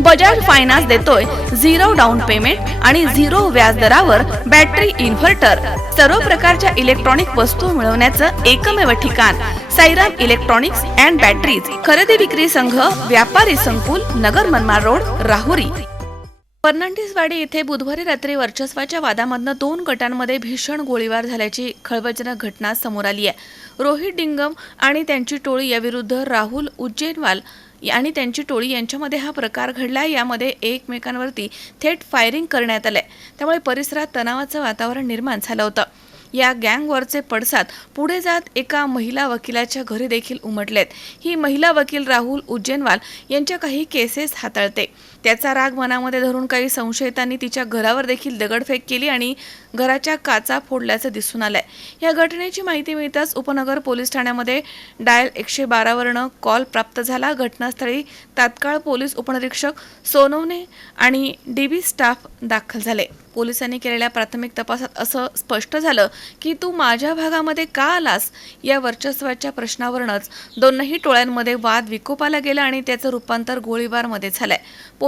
Bajaj finance देतोय zero down payment आणि zero व्याज दरावर बॅटरी इन्व्हर्टर. सर्व प्रकारच्या इलेक्ट्रॉनिक वस्तू मिळवण्याचं एकमेव ठिकाण. Sairam electronics and batteries. खरेदी विक्री संघ व्यापारी संकुल नगर मनमाड रोड राहुरी. फर्नांडिसवाडी येथे बुधवारी रात्री वर्चस्वाच्या वादामधनं दोन गटांमध्ये भीषण गोळीबार झाल्याची खळबळजनक घटना समोर आली आहे. रोहित डिंगम आणि त्यांची टोळी याविरुद्ध राहुल उज्जैनवाल आणि त्यांची टोळी यांच्यामध्ये हा प्रकार घडला यामध्ये एकमेकांवरती थेट फायरिंग करण्यात आलंय. त्यामुळे परिसरात तणावाचं वातावरण निर्माण झालं होतं. या गँगवरचे पडसाद पुढे जात एका महिला वकिलाच्या घरी देखील उमटलेत. ही महिला वकील राहुल उज्जैनवाल यांच्या काही केसेस हाताळते. त्याचा राग मनामध्ये धरून काही संशयितांनी तिच्या घरावर देखील दगडफेक केली आणि घराच्या काचा फोडल्याचं दिसून आलंय. या घटनेची माहिती मिळताच उपनगर पोलीस ठाण्यामध्ये डायल एकशे बारावरनं कॉल प्राप्त झाला. घटनास्थळी तात्काळ पोलीस उपनिरीक्षक सोनवणे आणि डीबी स्टाफ दाखल झाले. पोलिसांनी केलेल्या प्राथमिक तपासात असं स्पष्ट झालं की तू माझ्या भागामध्ये का आलास? या वर्चस्वाच्या प्रश्नावरूनच दोनही टोळ्यांमध्ये वाद विकोपाला गेला आणि त्याचं रूपांतर गोळीबारमध्ये झालंय.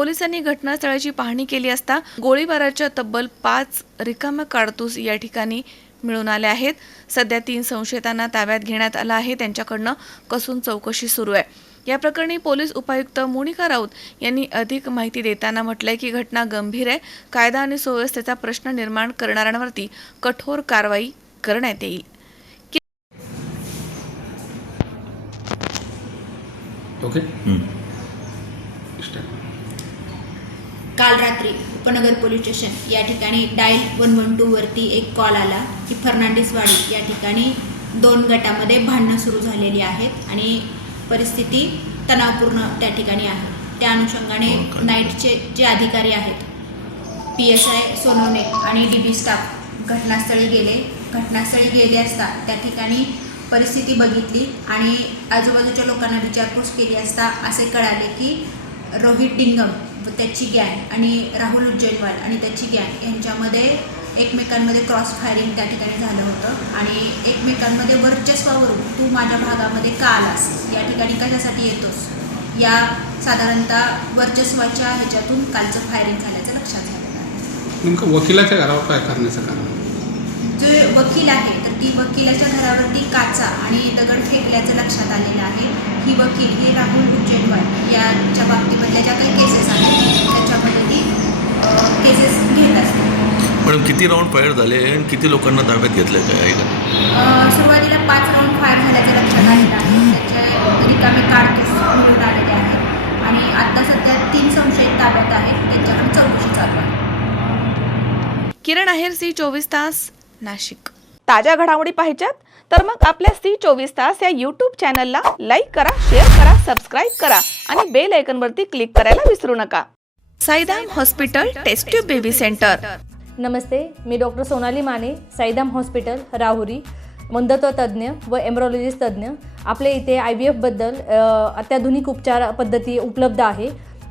पोलिसांनी घटनास्थळाची पाहणी केली असता गोळीबाराच्या तब्बल पाच रिकाम्या काडतूस या ठिकाणी मिळून आले आहेत. सध्या तीन संशयितांना ताब्यात घेण्यात आलं आहे. त्यांच्याकडनं कसून चौकशी सुरू आहे. या प्रकरणी पोलीस उपायुक्त मोनिका राऊत यांनी अधिक माहिती देताना म्हटलंय की घटना गंभीर आहे. कायदा आणि सुव्यवस्थेचा प्रश्न निर्माण करणाऱ्यांवरती कठोर कारवाई करण्यात येईल. ओके. काल रात्री उपनगर पोलीस स्टेशन या ठिकाणी डायल वन वन टूवरती एक कॉल आला की फर्नांडिसवाडी या ठिकाणी दोन गटामध्ये भांडणं सुरू झालेली आहेत आणि परिस्थिती तणावपूर्ण त्या ठिकाणी आहे. त्या अनुषंगाने नाईटचे जे अधिकारी आहेत पी एस आय सोनवणे आणि डी बी स्टाफ घटनास्थळी गेले. घटनास्थळी गेले असता त्या ठिकाणी परिस्थिती बघितली आणि आजूबाजूच्या लोकांना विचारपूस केली असता असे कळाले की रोहित डिंगम त्याची गँग आणि राहुल उज्जैनवाल आणि त्याची गँग यांच्यामध्ये एकमेकांमध्ये क्रॉस फायरिंग त्या ठिकाणी झालं होतं. आणि एकमेकांमध्ये वर्चस्वावरून तू माझ्या भागामध्ये का आलास? या ठिकाणी कशासाठी येतोस? या साधारणतः वर्चस्वाच्या ह्याच्यातून कालचं फायरिंग झाल्याचं लक्षात झालं नेमकं वकिलाच्या घरावर काय करण्याचं कारण? जे वकील आहे तर ती वकिलाच्या घरावरती काचा आणि दगड फेकल्याचं लक्षात आलेलं आहे. ही वकील ही राहुल उज्जैनवाल याच्या बाबतीमधल्या ज्या काही केसेस आहेत त्याच्यामध्ये ती केसेस घेत असते मॅडम किती राऊंड फायर झाले आणि किती लोकांना ताब्यात घेतलं काय आहे? का सुरुवातीला पाच राऊंड फायर झाल्याचं लक्षात आलेलं आहे. त्याचे रिकामे काडतूस मिळून आलेले आहेत. आणि आत्ता सध्या तीन संशयित ताब्यात आहेत. त्यांच्याकडे चौकशी चालू आहे. किरण आहेर सी चोवीस तास. नाशिक. ताज्या घडामोडी पाहिजेत तर मग आपल्या सी चोवीस तास या यूट्यूब चॅनलला लाईक करा शेअर करा सबस्क्राईब करा आणि बेल आयकॉनवरती क्लिक करायला विसरू नका. Saidam hospital test baby centre नमस्ते मी डॉक्टर सोनाली माने साईदाम हॉस्पिटल राहुरी मंदत्व तज्ज्ञ व एम्ब्रॉलॉजिस्ट तज्ज्ञ. आपल्या इथे आय बी एफबद्दल अत्याधुनिक उपचार पद्धती उपलब्ध आहे.